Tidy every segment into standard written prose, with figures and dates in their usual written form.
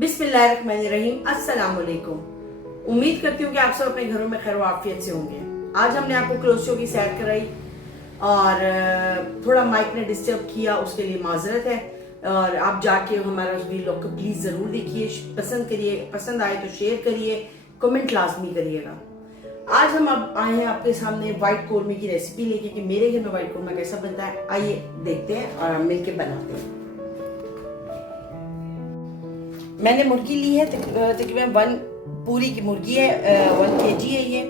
बिस्मिल्लाहिर्रहमानिर्रहीम। अस्सलाम वालेकुम। उम्मीद करती हूँ कि आप सब अपने घरों में खैर आफियत से होंगे। आज हमने आपको क्लोज शो की सैर कराई और थोड़ा माइक ने डिस्टर्ब किया, उसके लिए माजरत है। और आप जाके हमारा वीडियो को प्लीज जरूर देखिए, पसंद करिए, पसंद आए तो शेयर करिए, कमेंट लाजमी करिएगा। आज हम अब आए हैं आपके सामने व्हाइट कोरमे की रेसिपी लेके कि मेरे घर में व्हाइट कोरमा कैसा बनता है। आइए देखते हैं और हम मिलके बनाते हैं। मैंने मुर्गी ली है, तकरीबन 1 पूरी की मुर्गी है, 1 kg है ये।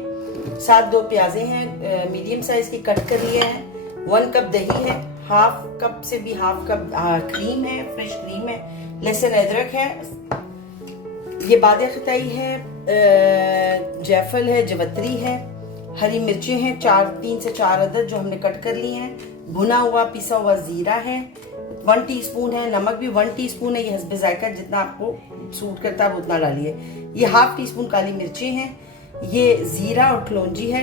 7 प्याजे हैं मीडियम साइज के, कट कर लिए हैं। 1 कप दही है, हाफ कप से भी हाफ कप क्रीम है, फ्रेश क्रीम है, लहसुन अदरक है, ये बादे खताई है, जायफल है, जवत्री है, हरी मिर्चें हैं 3 से 4 अदद जो हमने कट कर ली हैं, भुना हुआ पिसा हुआ जीरा है, 1 टीस्पून है, नमक भी 1 टीस्पून है, ये हस्बे जायका जितना आपको सूट करता है उतना डालिए। ये हाफ टीस्पून काली मिर्चें हैं, ये जीरा और कलौंजी है,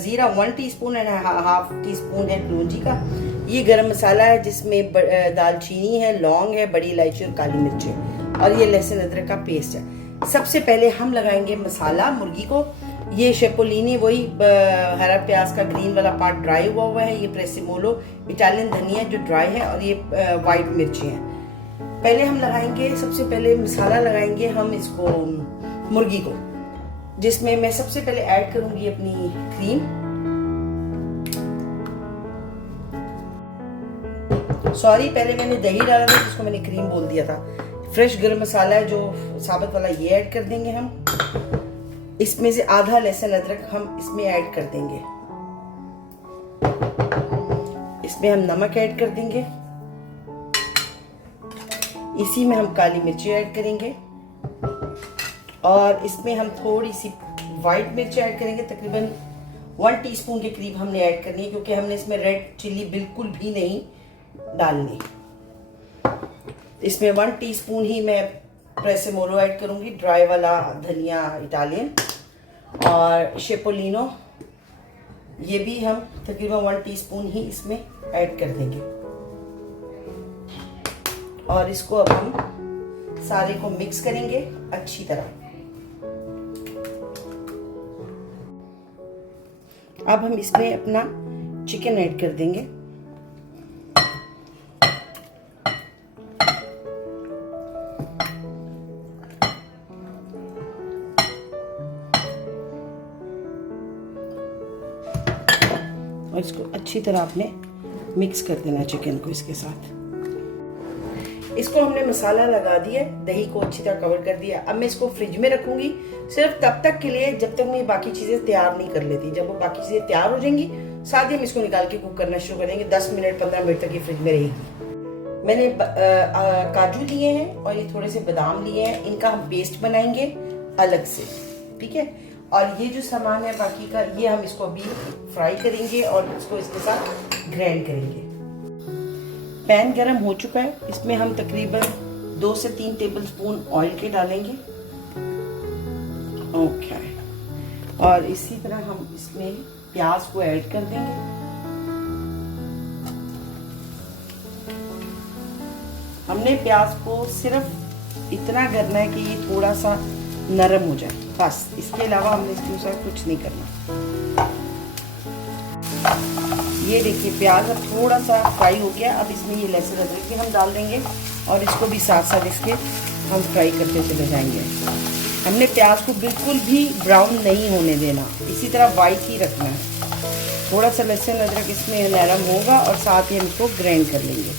जीरा 1 टीस्पून है, हाफ टीस्पून है कलौंजी का। ये गरम मसाला है जिसमें दालचीनी है, लौंग है, बड़ी इलायची और काली मिर्चें, और ये लहसुन अदरक का पेस्ट है। सबसे पहले हम लगाएंगे मसाला मुर्गी को। ये शेपोलिनी वही हरा प्याज का ग्रीन वाला पार्ट ड्राई हुआ है, ये प्रेसिमोलो इटालियन धनिया जो ड्राई है, और ये वाइट मिर्ची है। पहले हम लगाएंगे, सबसे पहले मसाला लगाएंगे हम इसको मुर्गी को, जिसमें मैं सबसे पहले ऐड करूंगी अपनी क्रीम। सॉरी, पहले मैंने दही डाला था जिसको मैंने क्रीम बोल दिया था। फ्रेश गरम मसाला है जो साबुत वाला, ये ऐड कर देंगे हम। इसमें से आधा लहसुन अदरक हम इसमें ऐड कर देंगे। इसमें हम नमक ऐड कर देंगे, इसी में हम काली मिर्ची ऐड करेंगे, और इसमें हम थोड़ी सी व्हाइट मिर्च ऐड करेंगे। तकरीबन 1 टीस्पून के करीब हमने ऐड करनी है, क्योंकि हमने इसमें रेड चिल्ली बिल्कुल भी नहीं डालनी। इसमें 1 टीस्पून ही मैं प्रेसिमोलो ऐड करूंगी, ड्राई वाला धनिया इटालियन, और शेपोलिनो ये भी हम तकरीबन 1 टीस्पून ही इसमें ऐड कर देंगे। और इसको अब हम सारे को मिक्स करेंगे अच्छी तरह। अब हम इसमें अपना चिकन ऐड कर देंगे। और इसको अच्छी तरह आपने मिक्स कर देना चिकन को इसके साथ। इसको हमने मसाला लगा दिया, दही को अच्छी तरह कवर कर दिया। अब मैं इसको फ्रिज में रखूंगी सिर्फ तब तक के लिए जब तक मैं बाकी चीजें तैयार नहीं कर लेती। जब वो बाकी चीजें तैयार हो जाएंगी साथ ही हम इसको निकाल के कुक करना शुरू करेंगे। 10 मिनट 15 मिनट तक ये फ्रिज में रहेगी। मैंने काजू लिए हैं और ये थोड़े से बादाम लिए हैं, इनका हम पेस्ट बनाएंगे अलग से, ठीक है। और ये जो सामान है बाकी का, ये हम इसको अभी फ्राई करेंगे और इसको इसके साथ ग्राइंड करेंगे। पैन गरम हो चुका है, इसमें हम तकरीबन 2 से 3 टेबलस्पून ऑयल के डालेंगे। ओके, और इसी तरह हम इसमें प्याज को ऐड कर देंगे। हमने प्याज को सिर्फ इतना करना है कि ये थोड़ा सा नरम हो जाए, बस। इसके अलावा हमने इसके साथ कुछ नहीं करना। ये देखिए प्याज अब थोड़ा सा फ्राई हो गया। अब इसमें ये लहसुन अदरक भी हम डाल देंगे और इसको भी साथ साथ इसके हम फ्राई करते चले जाएंगे। हमने प्याज को बिल्कुल भी ब्राउन नहीं होने देना, इसी तरह वाइट ही रखना है। थोड़ा सा लहसुन अदरक इसमें नरम होगा और साथ ही हम इसको ग्राइंड कर लेंगे।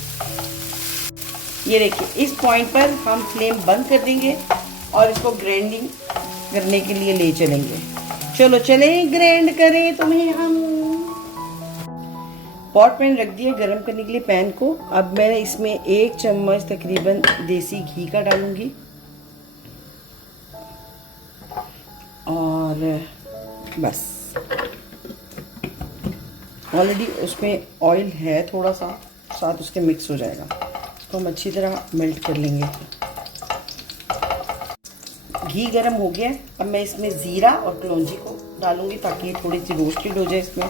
ये देखिए इस पॉइंट पर हम फ्लेम बंद कर देंगे और इसको ग्राइंडिंग करने के लिए ले चलेंगे। चलो चले ग्राइंड करें तुम्हें हम। पॉट पैन रख दिया गरम करने के लिए पैन को। अब मैं इसमें 1 चम्मच तकरीबन देसी घी का डालूंगी, और बस ऑलरेडी उसमें ऑयल है थोड़ा सा, साथ उसके मिक्स हो जाएगा। इसको हम अच्छी तरह मेल्ट कर लेंगे। घी गरम हो गया। अब मैं इसमें जीरा और कलौंजी को डालूंगी ताकि ये थोड़ी सी रोस्टेड हो जाए, इसमें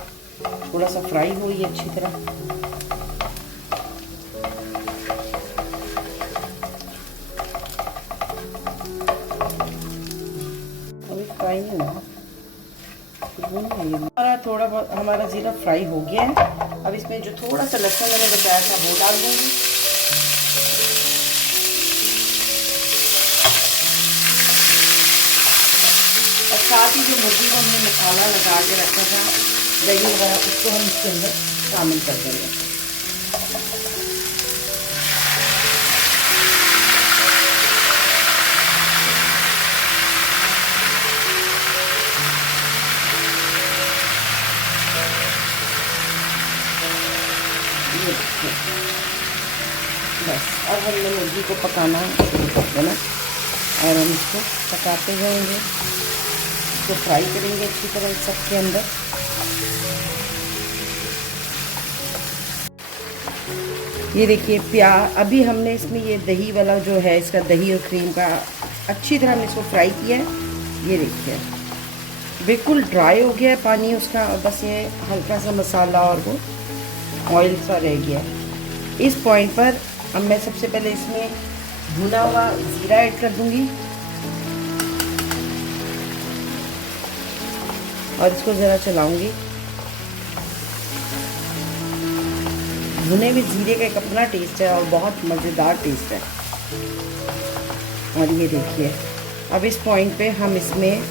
थोड़ा सा फ्राई हो ये अच्छी तरह। फ्राई नहीं हुआ, हमारा थोड़ा बहुत हमारा ज़ीरा फ्राई हो गया है। अब इसमें जो थोड़ा सा लहसुन मैंने बचाया था वो डाल दूँगी। और साथ ही जो मुर्गी को हमने मसाला लगा के रखा था, दही वगैरह, उसको हम इसके अंदर शामिल कर देंगे। बस अब हमने मुर्गी को पकाना शुरू कर देना और हम इसको पकाते जाएंगे, इसको फ्राई करेंगे अच्छी तरह सबके अंदर। ये देखिए प्याज, अभी हमने इसमें ये दही वाला जो है, इसका दही और क्रीम का अच्छी तरह हमने इसको फ्राई किया है। ये देखिए बिल्कुल ड्राई हो गया है पानी उसका, बस ये हल्का सा मसाला और वो ऑयल सा रह गया है। इस पॉइंट पर अब मैं सबसे पहले इसमें भुना हुआ ज़ीरा ऐड कर दूंगी और इसको ज़रा चलाऊंगी। भुने हुए ज़ीरे का एक अपना टेस्ट है और बहुत मज़ेदार टेस्ट है। और ये देखिए अब इस पॉइंट पे हम इसमें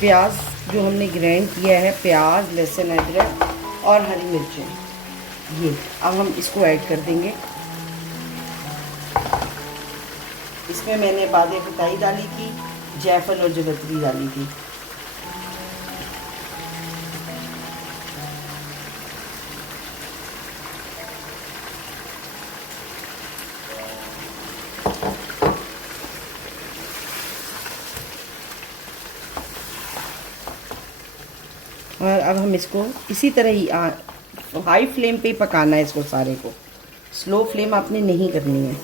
प्याज जो हमने ग्राइंड किया है, प्याज, लहसुन, अदरक और हरी मिर्चें, ये अब हम इसको ऐड कर देंगे। इसमें मैंने बादे खटाई डाली थी, जायफल और जवित्री डाली थी। और अब हम इसको इसी तरह ही हाई फ्लेम पे ही पकाना है इसको सारे को, स्लो फ्लेम आपने नहीं करनी है।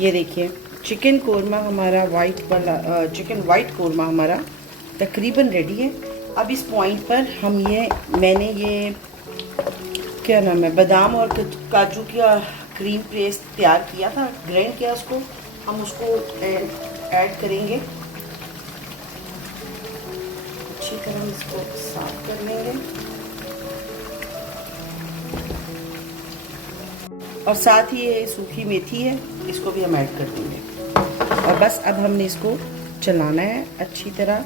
ये देखिए चिकन कोरमा हमारा चिकन वाइट कोरमा हमारा तकरीबन रेडी है। अब इस पॉइंट पर हम मैंने ये क्या नाम है, बादाम और काजू का क्रीम पेस्ट तैयार किया था, ग्राइंड किया उसको, हम उसको ऐड करेंगे। अच्छी तरह हम इसको साफ कर लेंगे और साथ ही ये सूखी मेथी है, इसको भी हम ऐड कर देंगे। और बस अब हमने इसको चलाना है, अच्छी तरह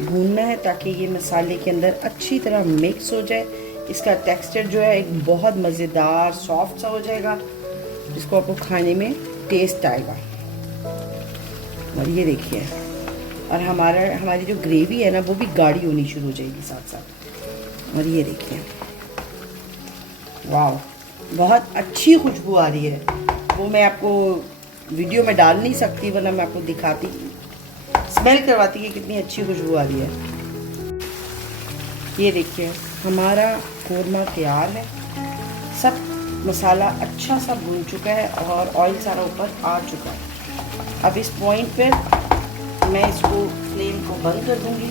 भूनना है ताकि ये मसाले के अंदर अच्छी तरह मिक्स हो जाए। इसका टेक्सचर जो है एक बहुत मज़ेदार सॉफ्ट सा हो जाएगा, जिसको आपको खाने में टेस्ट आएगा। और ये देखिए, और हमारी जो ग्रेवी है ना वो भी गाढ़ी होनी शुरू हो जाएगी साथ साथ। और ये देखिए वाह, बहुत अच्छी खुशबू आ रही है। वो मैं आपको वीडियो में डाल नहीं सकती, वरना मैं आपको दिखाती, स्मेल करवाती है कितनी अच्छी खुशबू आ रही है। ये देखिए हमारा कोरमा तैयार है, सब मसाला अच्छा सा भून चुका है और ऑयल सारा ऊपर आ चुका है। अब इस पॉइंट पर मैं इसको फ्लेम को बंद कर दूंगी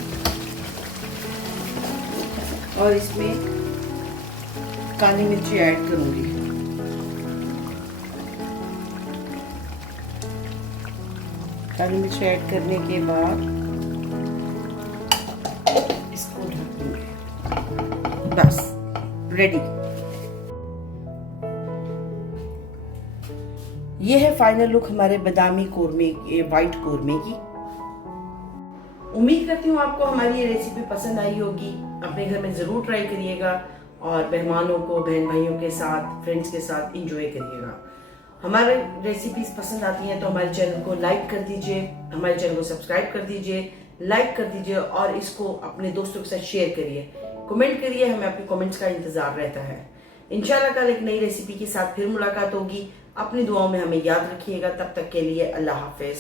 और इसमें काली मिर्ची ऐड करूंगी। काली मिर्च ऐड करने के बाद इसको ढक दूंगी। बस रेडी। ये है फाइनल लुक हमारे बादामी कोरमे, वाइट कोरमे की। उम्मीद करती हूँ आपको हमारी ये रेसिपी पसंद आई होगी। अपने घर में जरूर ट्राई करिएगा और मेहमानों को, बहन भाइयों के साथ, फ्रेंड्स के साथ एंजॉय करिएगा। हमारे रेसिपीज पसंद आती हैं तो हमारे चैनल को लाइक कर दीजिए, हमारे चैनल को सब्सक्राइब कर दीजिए, लाइक कर दीजिए और इसको अपने दोस्तों के साथ शेयर करिए, कमेंट करिए। हमें आपके कमेंट्स का इंतजार रहता है। इंशाल्लाह कल एक नई रेसिपी के साथ फिर मुलाकात होगी। अपनी दुआओं में हमें याद रखिएगा। तब तक के लिए अल्लाह हाफिज।